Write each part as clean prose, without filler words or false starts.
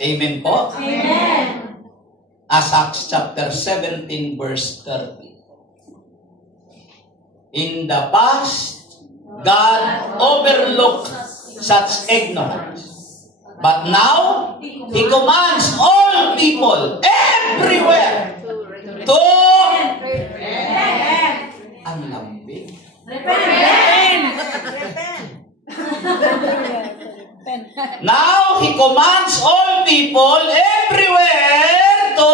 Amen po? Amen. Acts chapter 17 verse 30. In the past, God overlooked such ignorance. But now, He commands all people everywhere to ang lambing. Now, He commands all people everywhere to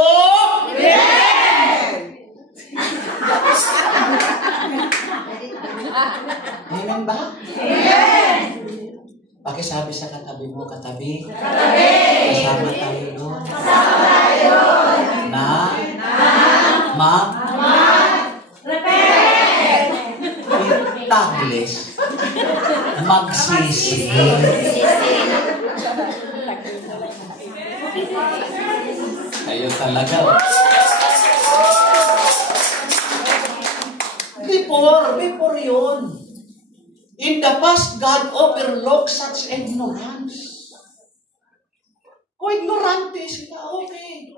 Amen ba? Amen. Pakisabi sa katabi mo, katabi. Katabi. Kasama tayo doon. Kasama tayo. Repent. Itaglis. Magsisi. Ayun talaga. Before yun. In the past, God overlooked such ignorance. Kung ignorante sila, okay.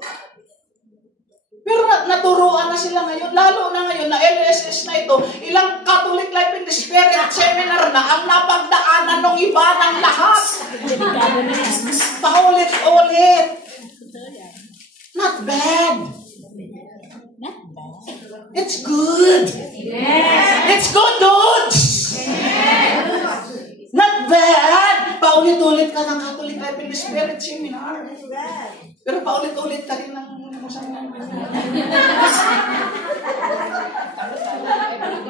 Pero naturuan na sila ngayon, lalo na ngayon na LSS na ito, ilang Catholic Life in the Spirit seminar na ang napagdaanan ng iba ng lahat. Paulit-ulit. Not bad. It's good. It's good, dudes. Not bad. Paulit-ulit ka ng Catholic Life in the Spirit seminar. Pero paulit-ulit ka rin ng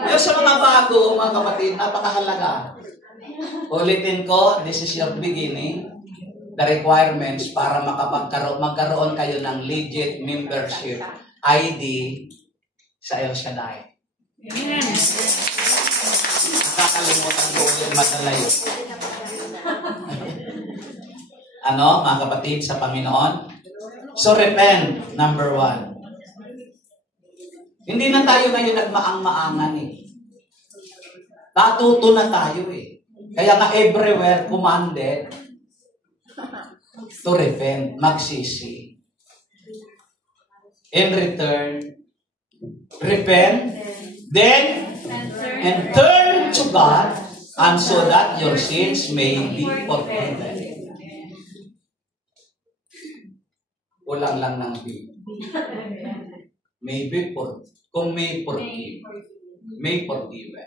yung sa mga bago, mga kapatid, napakahalaga. Ulitin ko, this is your beginning. The requirements para magkaroon kayo ng legit membership ID sa El Shaddai. Amen. Nakakalimutan ko yung matalayo. Mga kapatid sa Panginoon? So repent, number 1. Hindi na tayo ngayon nagmaang-maangan eh. Natuto na tayo eh. Kaya nga everywhere commanded to repent, magsisi. In return, repent, then and turn to God, and so that your sins may be forgiven. Kulang lang ng be. May be for, kung may forgive, may forgiven.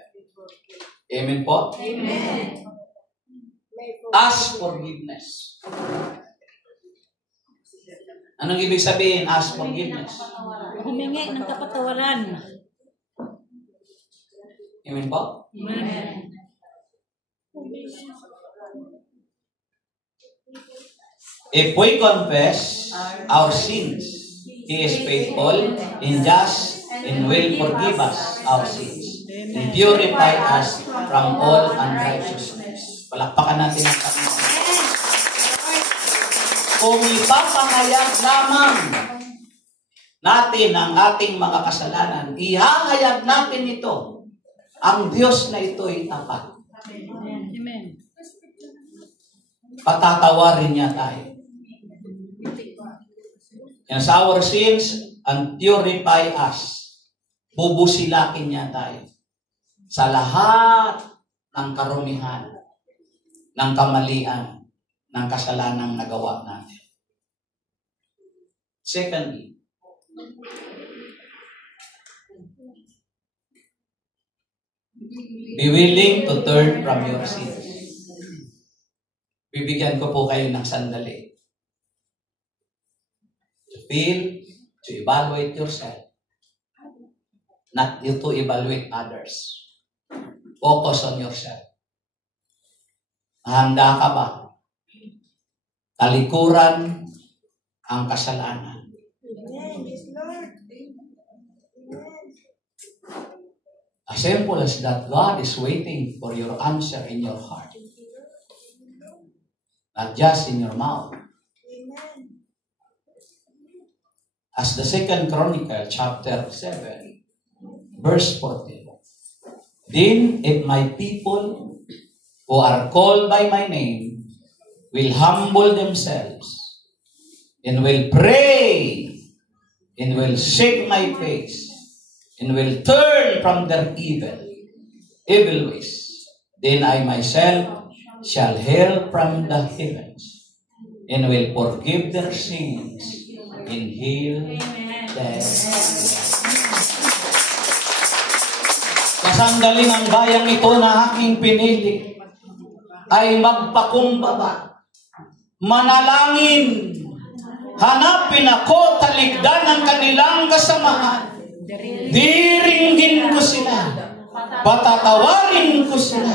Amen po? Amen. Ask forgiveness. Anong ibig sabihin, ask forgiveness? Humingi ng kapatawaran. Amen po? Amen. If we confess our sins, He is faithful and just and will forgive us our sins and purify us from all unrighteousness. Palakpakan natin ang Panginoon. Kung ipapahayag lamang natin ang ating mga kasalanan, ihahayag natin ito. Ang Diyos na ito ay tapat. Amen. Patatawarin niya tayo. And sa our sins, and purify us. Bubusilakin niya tayo. Sa lahat ng karumihan, ng kamalian, ng kasalanang nagawa natin. Secondly, be willing to turn from your sins. Bibigyan ko po kayo ng sandali. To feel, to evaluate yourself. Not you to evaluate others. Focus on yourself. Handa ka ba? Talikuran ang kasalanan. As simple as that, God is waiting for your answer in your heart. Not just in your mouth. As the 2 Chronicle, chapter 7, verse 14. Then, if my people who are called by my name will humble themselves and will pray, and will seek my face, and will turn from their evil ways, then I myself shall hear from the heavens, and will forgive their sins, and heal their land. Kasanggaling ang bayang ito na aking pinili ay magpakumbaba, manalangin, hanapin ako, talikdan ang kanilang kasamahan. Diringgin ko sila, patatawarin ko sila,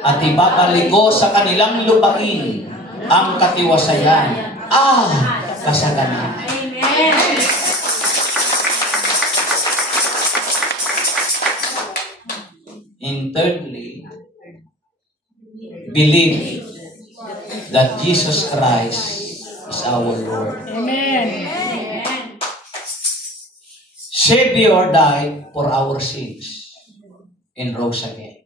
at ibabalik ko sa kanilang lupain ang katiwasayan kasaganan. And thirdly, believe that Jesus Christ is our Lord. Amen. Savior died for our sins and rose again.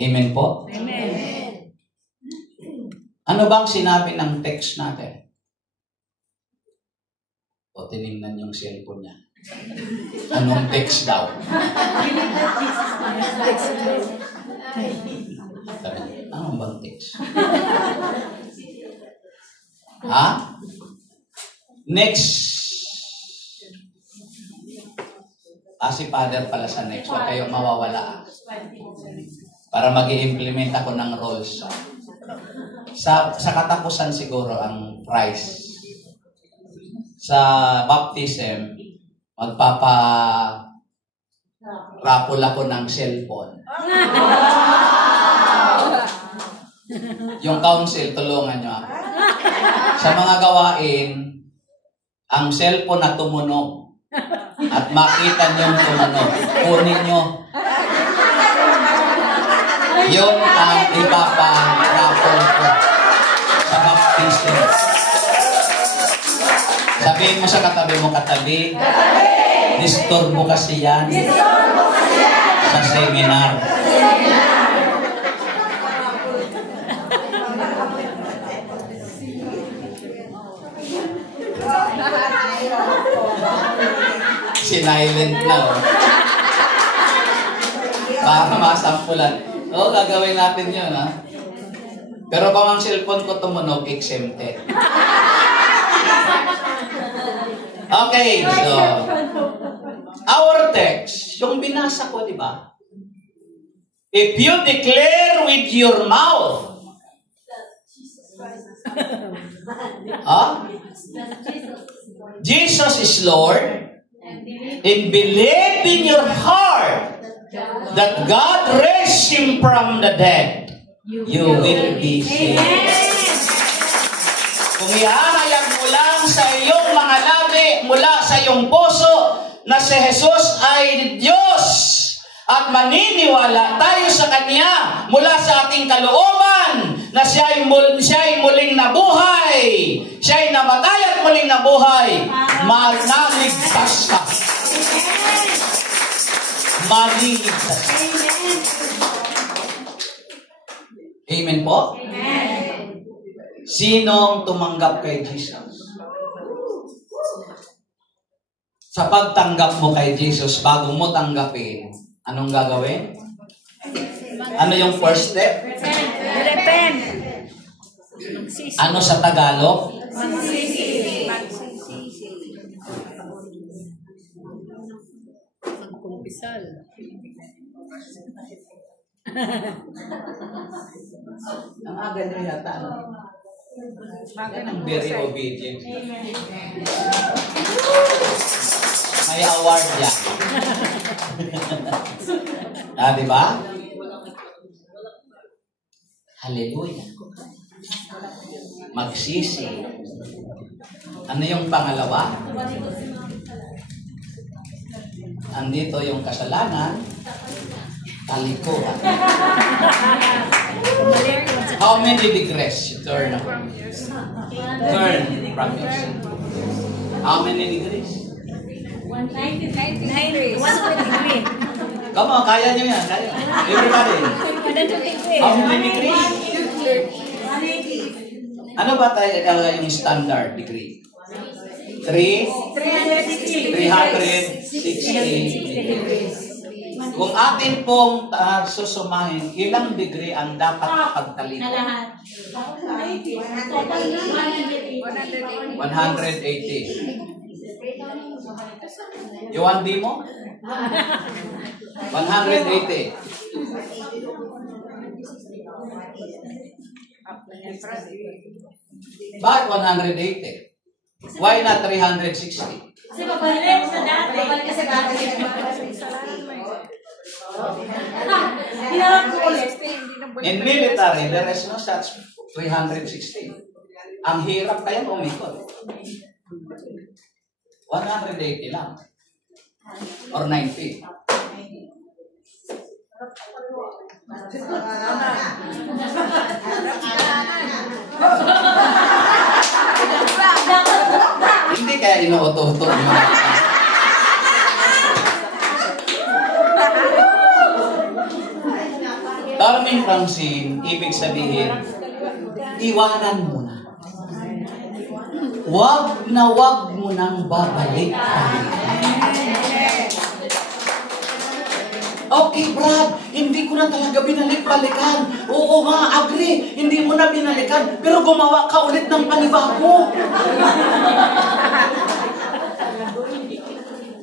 Amen po? Amen. Ano bang sinabi ng text natin? O tinignan yung cellphone niya. Anong text daw? Ano bang text? Next. Si Father pala sa next. Huwag kayong mawawala. Para mag-i-implement ako ng roles. Sa katapusan siguro ang price. Sa baptism, magpapa-raffle ako ng cellphone. Yung council, tulungan nyo ako. Sa mga gawain, ang cellphone na tumunog at makita nyo yung tumunog, kunin nyo. Yun ang ipapa-raffle ko sa baptism. Sabihin mo sa katabi mo, katabi. Disturbo kasi yan. Sa seminar. Sinilent na. Baka masampulan. Gagawin natin yun, ha? Pero kung ang cellphone ko tumunog, exempted. Okay, so our text, yung binasa ko, di ba? If you declare with your mouth, Jesus is Lord, and believe in your heart that God raised Him from the dead, you will be saved. Kung ihahayag mo lang sa iyong mga labi, mula sa iyong puso, na si Jesus ay Diyos, at maniniwala tayo sa Kanya mula sa ating kalooban, na siya ay muling nabuhay, siya ay namatay at muling nabuhay, maliligtas ka. Maliligtas ka. Amen po? Amen. Sinong tumanggap kay Jesus? Sa pagtanggap mo kay Jesus, bago mo tanggapin, anong gagawin? Ano yung first step? Repent. Ano sa Tagalog? Magsisi. Magkumpisal. Ang aga nyo yata. Yan ang very obedient. May award yan. Diba? Hallelujah. Magsisi. Ano yung pangalawa? Andito yung kasalanan, talikuran. How many degrees you turn from your sin? How many degrees? 190 120 degree. Come on, kaya nyo yan. Kaya. Everybody. 120 degree. How many degrees? Ano ba tayo yung standard degree? 360 degrees. Kung atin pong susumahin, ilang degree ang dapat pagtalito? Na lahat. 180. You want mo? 180. Bakit 180? Why not 360? Kasi babalik sa dati. Babalik sa dati. Hinarap ko ulit. In military, there is no such 360. Ang hirap kaya umikot. 180 lang. Or 90. Hindi kaya inuuto-uto mo. Carmen Francine, ibig sabihin, iwanan mo na. Wag mo nang babalik. Okay, Brad, hindi ko na talaga binalik-balikan. Oo nga, agree, hindi mo na binalikan, pero gumawa ka ulit ng panibago.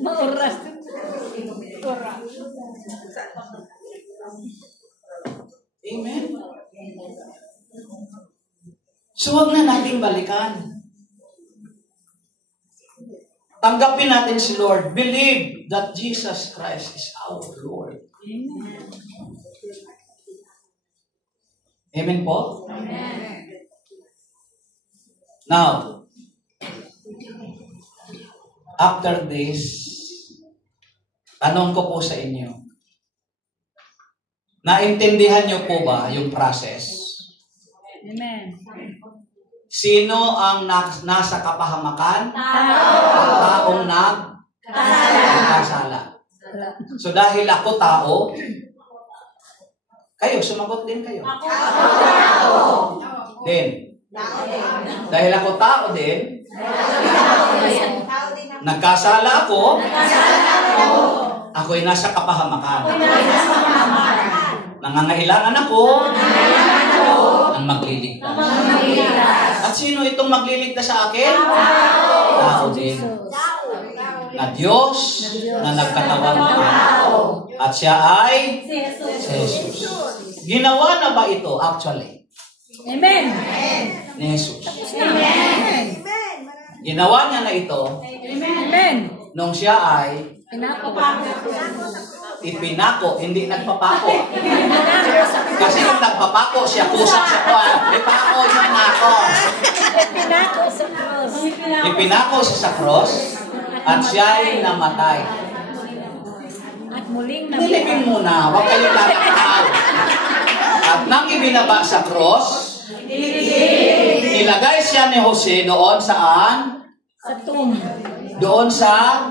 Mauras. Amen? So, wag na nating balikan. Tanggapin natin si Lord. Believe that Jesus Christ is our Lord. Amen po? Amen. Now, after this, tanong ko po sa inyo, naintindihan niyo po ba yung process? Amen. Sino ang nasa kapahamakan? Taong nagkasala. So dahil ako tao, kayo, sumagot din kayo. Din. Dahil ako tao din, nagkasala ako, ako'y nasa kapahamakan. Nangangailangan ako ng magliligtas. At sino itong magliligtas sa akin? Tao din. Na Diyos na nagkatawan ng tao. At siya ay si Jesus. Ginawa na ba ito actually? Amen. Ni Jesus. Amen. Ginawa niya na ito Amen. nung siya ay ipinako, hindi nagpapako. Kasi kung nagpapako, siya kusak sa kuwan. Ipako yung ako. Pinako sa cross. Ipinako siya sa cross at siya ay namatay. At muling Nilibing muna, huwag kayong lalakal. At nang ibinaba sa cross, nilagay siya ni Jose doon saan? sa tomb. Doon sa